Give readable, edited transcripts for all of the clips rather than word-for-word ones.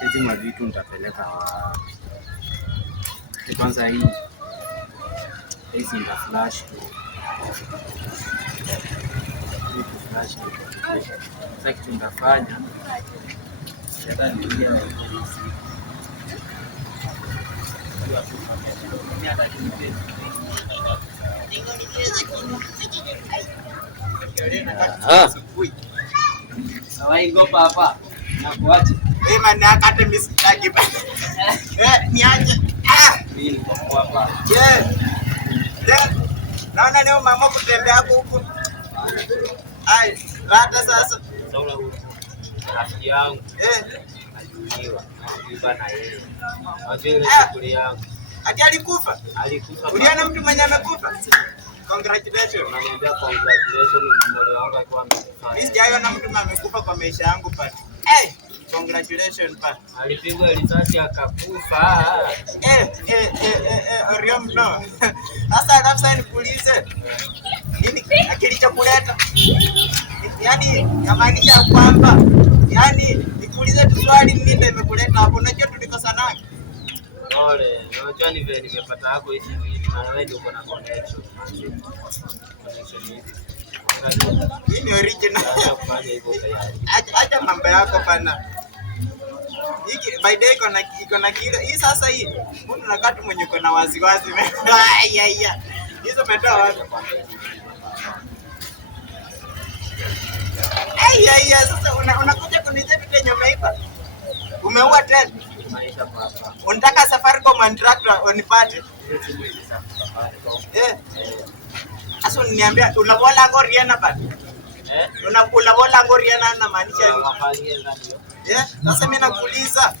Hizi mavitu nitapeleka wapi? Kwanza hizi nita flash sasa, kitu nitafanya Sawaingopa hapa nakuacha. Maana akate misitaki bana. Niache. Mimi niko hapa. Naona leo mama kutembea huko. Ai, rata sasa. Saula huyu. Rafiki yangu. Aliuliwa. Aliiba na yeye. Wajua shughuli yangu. Ati alikufa? Alikufa. Uliona mtu mwenye amekufa? Congratulations. Naambia congratulations mmoja wangu alikuwa amekufa. Mimi sijaona mtu amekufa kwa maisha yangu pale. Congratulations pale. Alipigwa risasi akakufa. Oriom no. Sasa labda nikuulize. Nini kilichokuleta? Yaani namaanisha kwamba nikuulize tu swali, nini ndio imekuleta hapo? Unajua tulikosana. Ole, unajua nimepata hapo hizi vitu na wewe ndio uko na connection. Hii ni original. Acha mambo yako bana. Hiki by day iko na kile. Hii sasa hii. Mbona unakaa tu mwenye uko na waziwazi? Hizo umetoa wapi? Sasa unakuja kunijia vitu yenye umeiba. Umeua tena. Unataka Safaricom contractor unipate? Sasa uniambia unabola ngoriana bado? Unakula ngoriana na maanisha nini? Sasa mimi nakuuliza.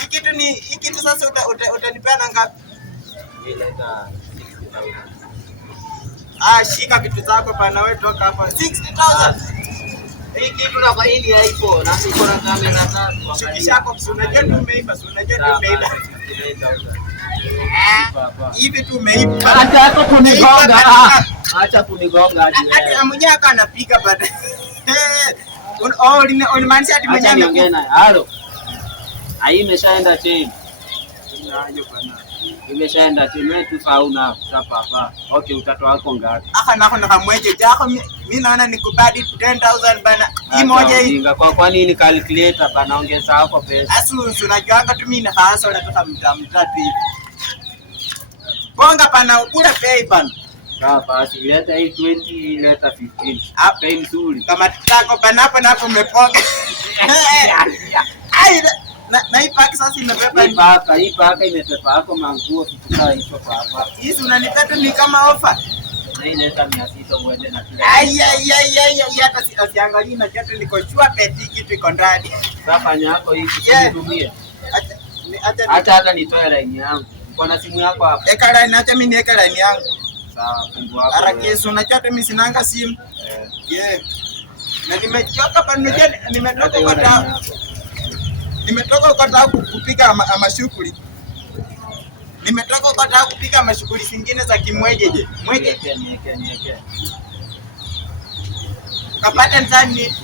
Hiki kitu sasa utanipeana ngapi? Shika vitu zako bana, wewe toka hapa. 60,000. Hii kitu na faili haiko na iko na kamera tatu. Shikisha hapo, unajua tumeiba, hivi tu umeiba. Acha kunigonga. Acha kunigonga hadi mwenyewe anapiga bado. Unamaanisha ati mwenyewe anaongea naye. Halo. Hai imeshaenda chini. Imeshaenda chini, wewe tu fauna hapa. Okay, utatoa wako ngapi? Nako na kamweje jako mimi naona nikubadi 10,000 bana. Hii moja hii. Kwa nini calculator bana, ongeza hapo pesa. Asu unajua tu mimi na hasa nataka mtatu hivi. Bonga bana, kula pay bana. Sawa basi, leta hii 20, leta 15. Pay nzuri. Kama tako bana hapo na hapo umeponga. Ai na hii paki sasa imebeba hii paka imepepa hapo manguo kitu hicho hapa. Hizi unanipata ni kama offer. Na inaleta 600 uende na kile. Hata siangalie na kiatu niko sure peti kitu iko ndani. Sasa fanya yako hii kutumia. Hata nitoe line yangu. Uko na simu yako hapa. Eka line, acha mimi niweke line yangu. Sawa, fungua hapo. Harakisha, unajua mimi sinanga simu. Na nimechoka bana, nimetoka kupika mashughuli. Kupika mashughuli zingine za kimwejeje. Nieke. Kapata ndani.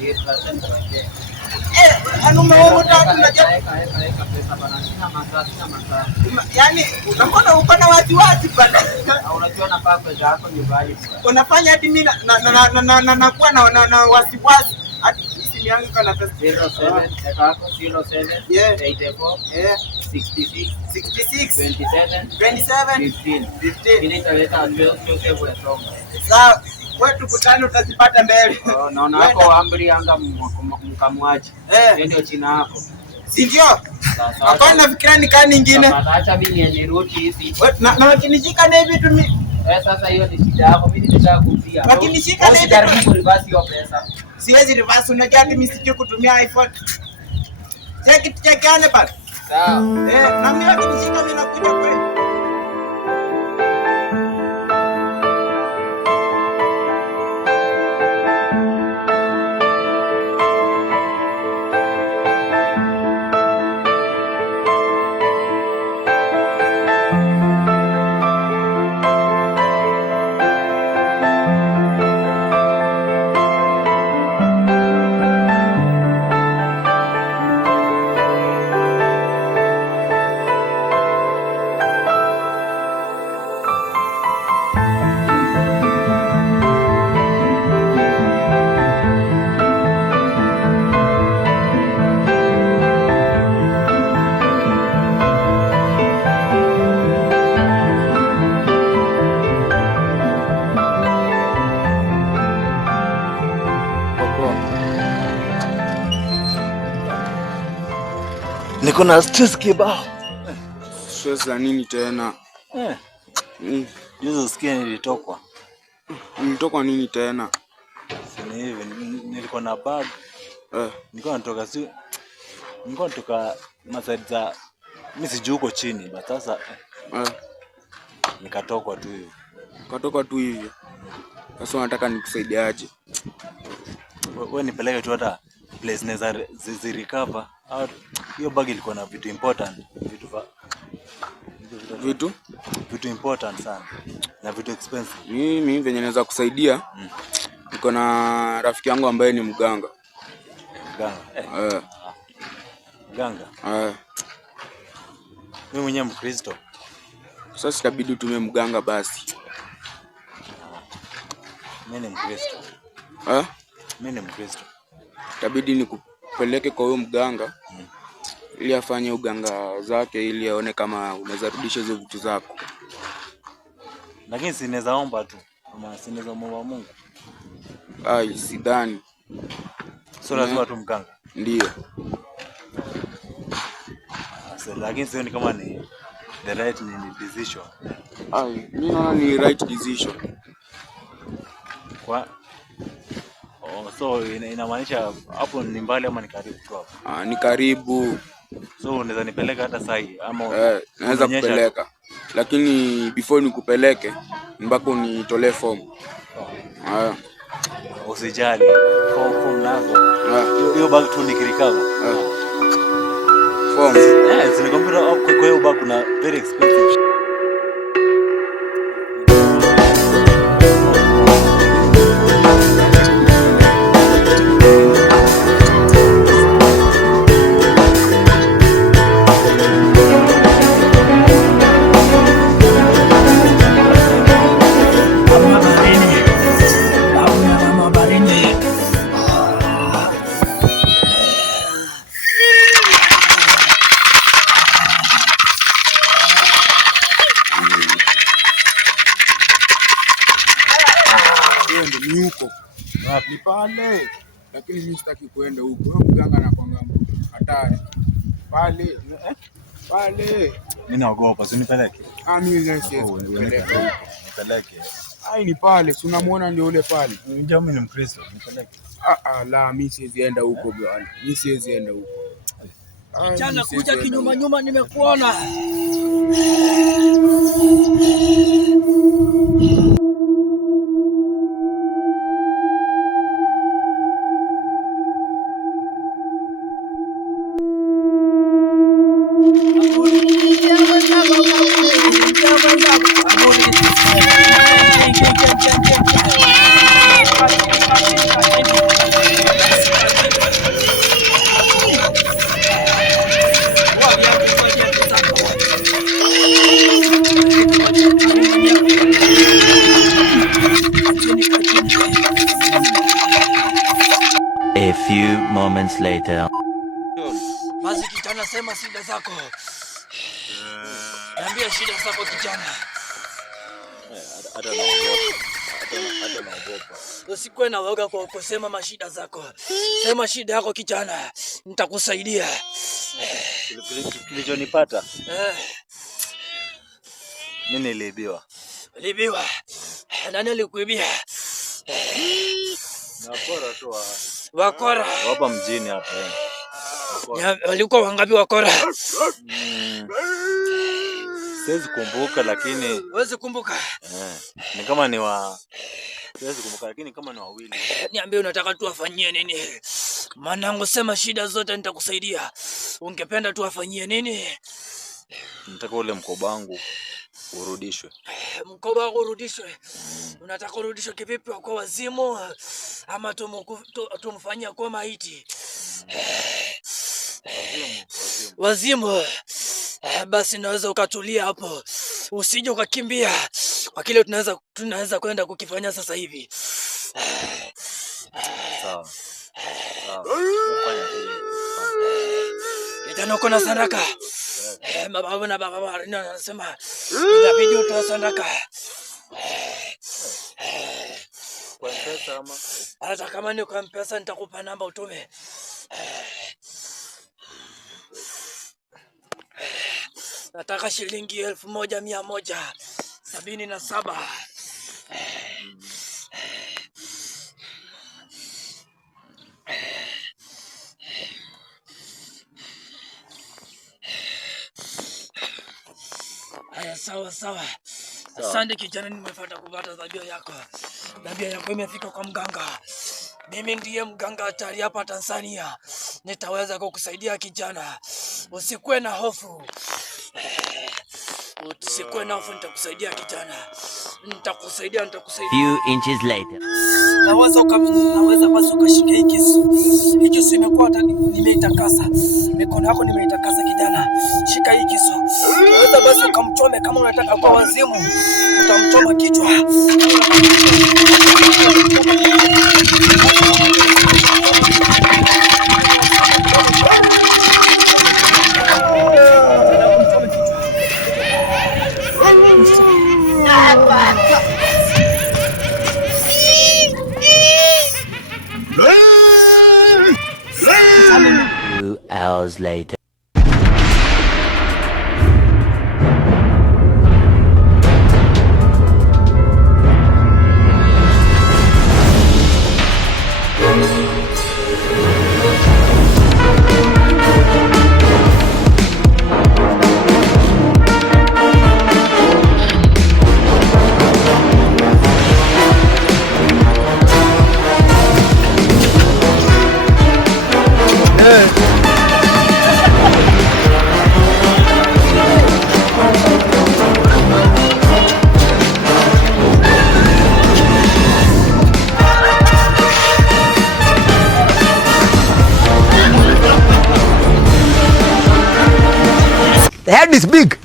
Anumeota tunajua. Pesa bana, sina masaa. Yaani unaona uko na wasiwasi bana. Unajua na papa yako ni mbali. Unafanya hadi mimi nakuwa na wasiwasi. Yangu kana pesa 07 yako 07 84 66 27 15. Inaweza wewe songa. Sawa, wewe tukutane utazipata mbele. Naona hapo amri anga mkamwaji. Ndio china hapo. Si ndio? Hapana, nafikiria ni kani nyingine. Acha mimi yenye ruti hizi. Na wakinishika na hivi tu mimi. Sasa hiyo ni shida yako, mimi nitaka kumpia. Wakinishika na hivi jaribu reverse hiyo pesa. Siwezi reverse, unajua hata mimi sijui kutumia iPhone. Check ane basi. Sawa. Na mimi wakinishika mimi nakuja kweli. niko na stress kibao. Stress za nini tena? Hizo sikia nilitokwa. Nilitokwa nini tena? Sini hivi nilikuwa na bag. Nilikuwa natoka masaidi za mimi sijui huko chini, but sasa nikatokwa tu hivi. Katoka tu hivi. Sasa unataka nikusaidie aje? Wewe nipeleke tu hata place naweza recover. Hiyo bag ilikuwa na vitu important, vitu important sana na vitu expensive. Mimi venye naweza kusaidia, niko na rafiki yangu ambaye ni mganga. Mganga? Mimi mwenyewe Mkristo. Sasa itabidi utume mganga basi. Mimi ni Mkristo. Mimi ni Mkristo. Itabidi nikupeleke kwa huyo mganga ili afanye uganga zake ili aone kama unaweza rudisha hizo vitu zako. Lakini si naweza omba tu, ama si naweza muomba Mungu. Sidhani. So lazima tu mganga. Ndio. Lakini sioni kama ni the right decision. Mimi naona ni right decision. So inamaanisha hapo ni mbali ama ni karibu tu hapo? Ni karibu. So unaweza nipeleka hata sahi ama naweza kupeleka. Lakini before nikupeleke mpaka unitolee form. Usijali. Form nazo. Hiyo bag tu nikirikava. Form. Sina computer kwa hiyo bag kuna very expensive. Ni pale. Lakini mimi sitaki kuenda huko. Wewe mganga anakuanga hatari. Pale. Mimi naogopa, usinipeleke. Mimi siwezi kupeleka. Nipeleke. Ni pale. Si unamuona ndio ule pale. Ndio mimi ni Mkristo, nipeleke. Mimi siwezi enda huko bwana. Mimi siwezi enda huko. Jana kuja kinyuma nyuma nimekuona. A few moments later. Basi kijana, sema shida zako. Niambia shida zako kijana. Hata naogopa. Usikuwe na woga kwa kusema mashida zako. Sema shida yako kijana, nitakusaidia. Kilichonipata. Mimi niliibiwa. Uliibiwa? Nani alikuibia? Wakora tu wakora. Hapa mjini hapa. Walikuwa wangapi wakora? Siwezi kumbuka lakini. Huwezi kumbuka? Ni kama ni siwezi kumbuka lakini kama ni wawili. Niambie unataka tu afanyie nini? Manangu, sema shida zote nitakusaidia. Ungependa tu afanyie nini? Nataka ule mkoba wangu urudishwe. Mkoba wako urudishwe? Unataka urudishwe kivipi? Kwa wazimu ama tumfanyia kwa maiti? Wazimu. Basi naweza ukatulia hapo, usije ukakimbia kwa kile tunaweza kwenda kukifanya sasa hivi. Sawa. Kijana, uko na sadaka? Mababu na baba wanasema inabidi utoe sadaka. Kwa M-Pesa ama? Hata kama ni kwa M-Pesa nitakupa namba utume. Nataka shilingi 1177. Haya, sawa. Asante kijana, nimefuata kupata dhabia yako. Dhabia yako imefika kwa mganga. Mimi ndiye mganga hatari hapa Tanzania. Nitaweza kukusaidia kijana. Usikuwe na hofu. Nitakusaidia kijana. Nitakusaidia. Few inches later. Naweza basi ukashika hiki kisu. Hiki kisu imekuwa nimeitakasa. Mikono yako nimeitakasa kijana. Shika hiki kisu. Naweza basi ukamchome kama unataka kwa wazimu. Utamchoma kichwa. Few hours later. The head is big.